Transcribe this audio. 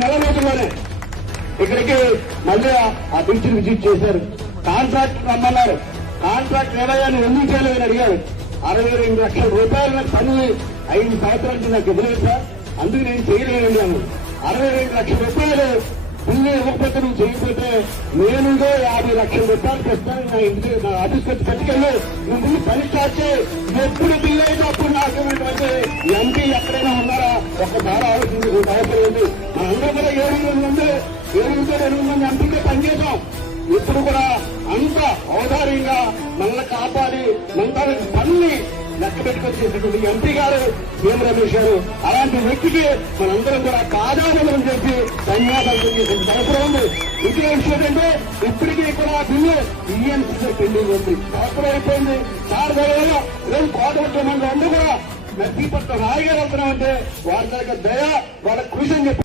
నెల రోజుల్లోనే ఇక్కడికి మళ్ళీ ఆ బీచ్ని విజిట్ చేశారు. కాంట్రాక్ట్ రమ్మన్నారు. కాంట్రాక్ట్ ఏదయ్యా నువ్వు ఎందుకు చేయలేదని అడిగారు. 62 లక్షల రూపాయల పని 5 సంవత్సరాల నాకు ఇవ్వలేదు సార్, అందుకు నేను చేయలేదండి అన్నాను. 62 లక్షల రూపాయలు బిల్లు ఇవ్వకపోతే నువ్వు చేయకపోతే నేనుగా 50 లక్షల రూపాయలు తెస్తాను నా ఇంటికి నా ఆఫీస్ వచ్చి పట్టుకెళ్ళి నువ్వు ముందు పని స్టార్ట్ చేయి. ఎప్పుడు బిల్లు అయితే అప్పుడు నాకు ఇవ్వటువంటి ఎంపీ ఎక్కడైనా ఉన్నారా ఒక్కసారి ఆలోచించి అవసరం ఉంది. మనందరూ కూడా 700 మంది 800 మంది ఎంపీగా పనిచేసాం. ఇప్పుడు కూడా అంత ఔదార్యంగా మనల్ని కాపాడి మన పని లెక్క పెట్టుకొచ్చేసినటువంటి ఎంపీ గారు సీఎం రమేష్ గారు, అలాంటి వ్యక్తికి మనందరం కూడా కాదాలని చెప్పి ధన్యవాదాలు తెలియజేసిన అవసరం ఉంది. ఇంకే విషయం ఏంటంటే ఇప్పటికీ కూడా బిల్లు ఈఎన్సీ పెండింగ్ ఉంది. అవసరం అయిపోయింది సార్. వల్ల రేపు కోటవచ్చే మంది అందరూ కూడా నర్సీపట్నం రాయిగా వెళ్తున్నామంటే వారి దగ్గర దయ వాళ్ళ కృషి అని చెప్పి